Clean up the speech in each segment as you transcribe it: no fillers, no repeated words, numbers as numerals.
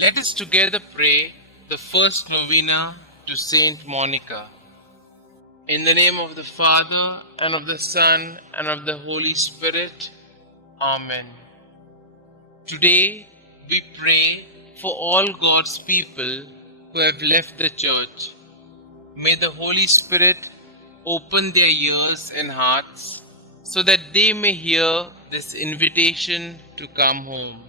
Let us together pray the first novena to Saint Monica. In the name of the Father, and of the Son, and of the Holy Spirit. Amen. Today we pray for all God's people who have left the Church. May the Holy Spirit open their ears and hearts so that they may hear this invitation to come home.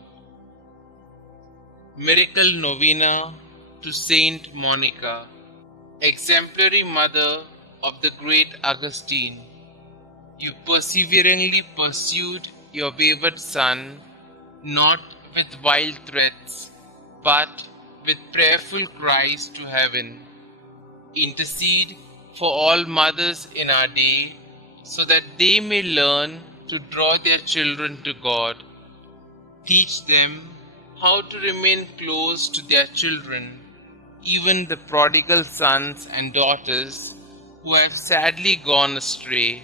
Miracle Novena to Saint Monica, exemplary mother of the great Augustine. You perseveringly pursued your wayward son, not with wild threats, but with prayerful cries to heaven. Intercede for all mothers in our day, so that they may learn to draw their children to God. Teach them how to remain close to their children, even the prodigal sons and daughters who have sadly gone astray.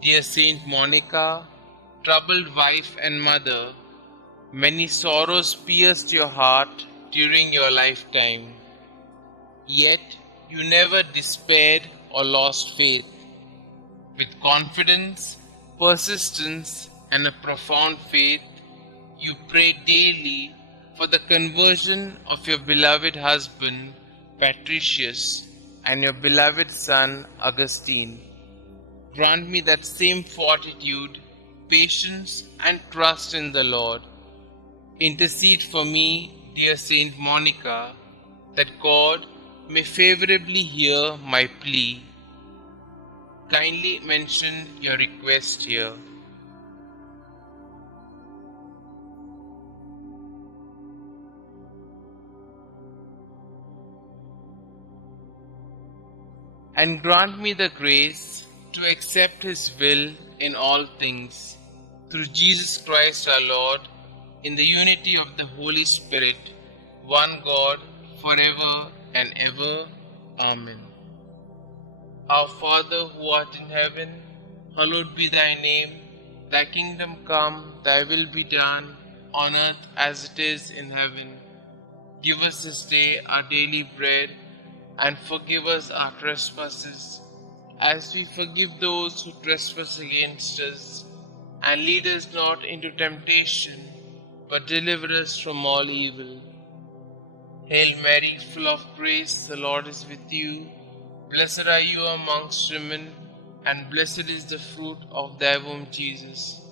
Dear Saint Monica, troubled wife and mother, many sorrows pierced your heart during your lifetime. Yet you never despaired or lost faith. With confidence, persistence, and a profound faith, you prayed daily for the conversion of your beloved husband, Patricius, and your beloved son, Augustine. Grant me that same fortitude, patience, and trust in the Lord. Intercede for me, dear Saint Monica, that God may favorably hear my plea. Kindly mention your request here. And grant me the grace to accept His will in all things, through Jesus Christ our Lord, in the unity of the Holy Spirit, one God, forever and ever. Amen. Our Father who art in heaven, hallowed be thy name. Thy kingdom come, thy will be done, on earth as it is in heaven. Give us this day our daily bread, and forgive us our trespasses, as we forgive those who trespass against us. And lead us not into temptation, but deliver us from all evil. Hail Mary, full of grace, the Lord is with you. Blessed are you amongst women, and blessed is the fruit of thy womb, Jesus.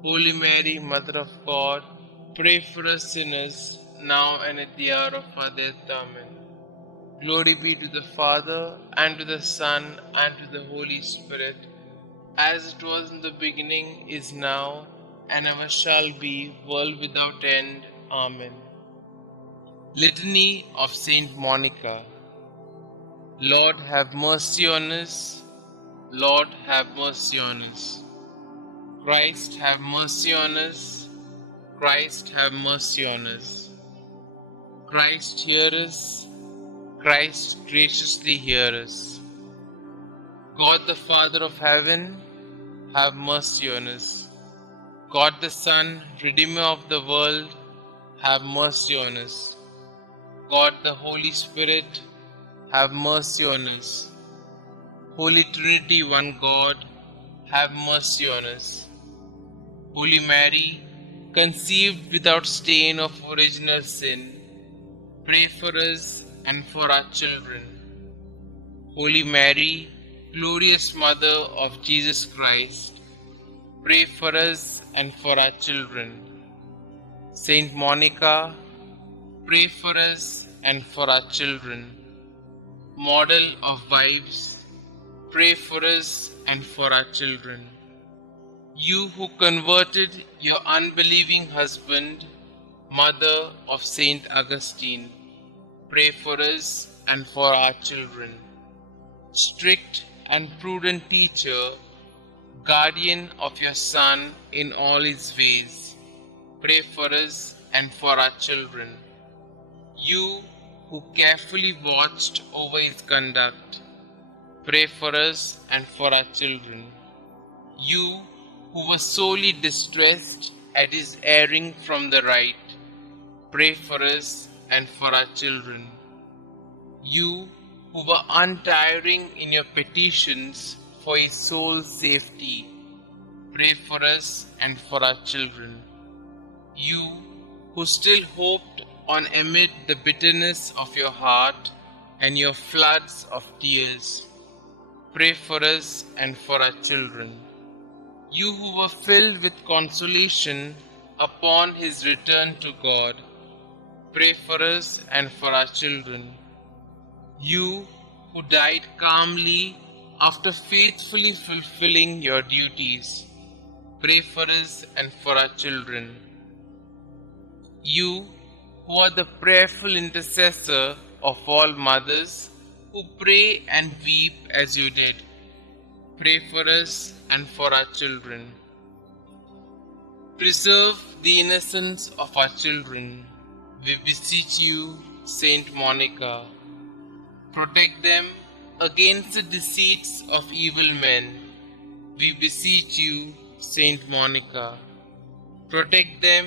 Holy Mary, Mother of God, pray for us sinners, now and at the hour of our death. Amen. Glory be to the Father, and to the Son, and to the Holy Spirit, as it was in the beginning, is now, and ever shall be, world without end. Amen. Litany of Saint Monica. Lord, have mercy on us. Lord, have mercy on us. Christ, have mercy on us. Christ, have mercy on us. Christ, hear us. Christ, graciously hear us. God the Father of heaven, have mercy on us. God the Son, Redeemer of the world, have mercy on us. God the Holy Spirit, have mercy on us. Holy Trinity, one God, have mercy on us. Holy Mary, conceived without stain of original sin, pray for us and for our children. Holy Mary, glorious Mother of Jesus Christ, pray for us and for our children. Saint Monica, pray for us and for our children. Model of wives, pray for us and for our children. You who converted your unbelieving husband, Mother of Saint Augustine, pray for us and for our children. Strict and prudent teacher, guardian of your Son in all his ways, pray for us and for our children. You who carefully watched over his conduct, pray for us and for our children. You who were sorely distressed at his erring from the right, pray for us and for our children. You who were untiring in your petitions for a soul's safety, pray for us and for our children. You who still hoped on amid the bitterness of your heart and your floods of tears, pray for us and for our children. You who were filled with consolation upon his return to God, pray for us and for our children. You who died calmly after faithfully fulfilling your duties, pray for us and for our children. You who are the prayerful intercessor of all mothers who pray and weep as you did, pray for us and for our children. Preserve the innocence of our children, we beseech you, Saint Monica. Protect them against the deceits of evil men, we beseech you, Saint Monica. Protect them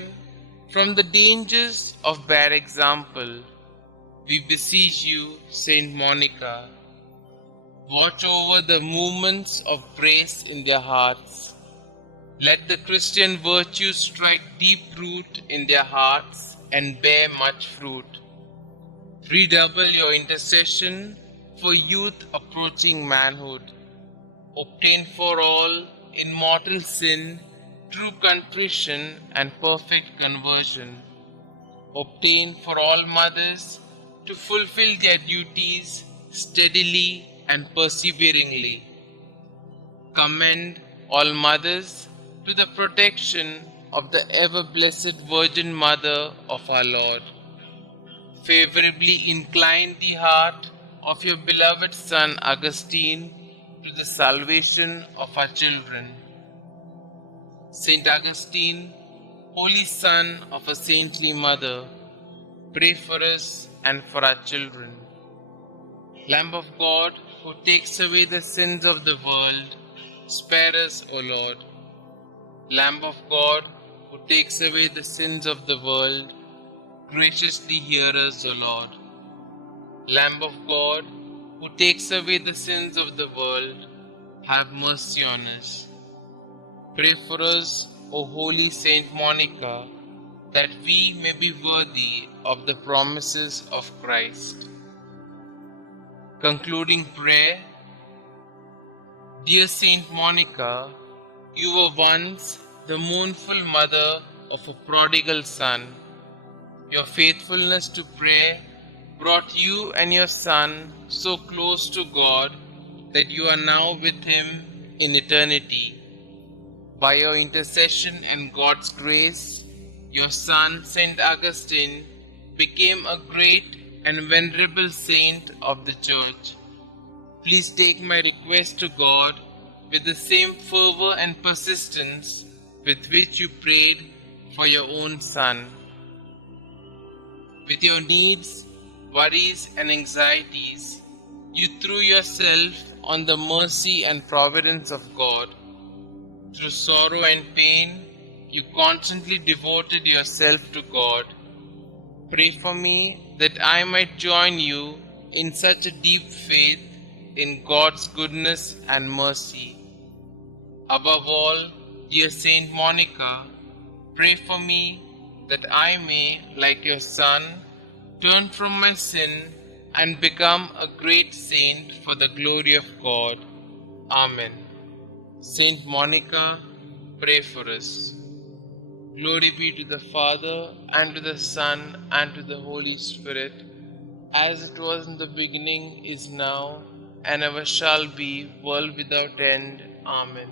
from the dangers of bad example, we beseech you, Saint Monica. Watch over the movements of grace in their hearts. Let the Christian virtues strike deep root in their hearts and bear much fruit. Redouble your intercession for youth approaching manhood. Obtain for all in mortal sin true contrition and perfect conversion. Obtain for all mothers to fulfill their duties steadily and perseveringly. Commend all mothers to the protection of the ever-blessed Virgin Mother of our Lord. Favorably incline the heart of your beloved son Augustine to the salvation of our children. Saint Augustine, holy son of a saintly mother, pray for us and for our children. Lamb of God, who takes away the sins of the world, spare us, O Lord. Lamb of God, who takes away the sins of the world, graciously hear us, O Lord. Lamb of God, who takes away the sins of the world, have mercy on us. Pray for us, O holy Saint Monica, that we may be worthy of the promises of Christ. Concluding prayer. Dear Saint Monica, you were once the mournful mother of a prodigal son. Your faithfulness to prayer brought you and your son so close to God that you are now with him in eternity. By your intercession and God's grace, your son, Saint Augustine, became a great and venerable saint of the Church. Please take my request to God with the same fervor and persistence with which you prayed for your own son. With your needs, worries, and anxieties, you threw yourself on the mercy and providence of God. Through sorrow and pain, you constantly devoted yourself to God. Pray for me that I might join you in such a deep faith in God's goodness and mercy. Above all, dear Saint Monica, pray for me that I may, like your son, turn from my sin and become a great saint for the glory of God. Amen. Saint Monica, pray for us. Glory be to the Father, and to the Son, and to the Holy Spirit, as it was in the beginning, is now, and ever shall be, world without end. Amen.